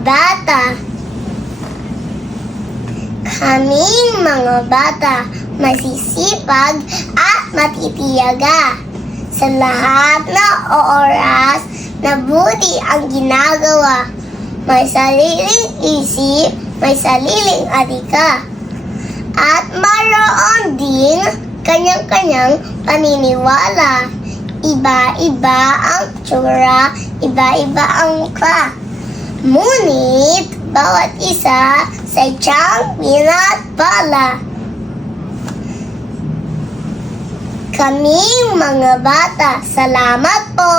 bata. Kaming mga bata, masisipag at matitiyaga. Sa lahat na oras, mabuti ang ginagawa. May sariling isip, may sariling adika. At mayroon din kanyang-kanyang paniniwala. Iba-iba ang tsura, iba-iba ang mukha. Ngunit, bawat isa sadyang pinatpala. Kaming mga bata, salamat po!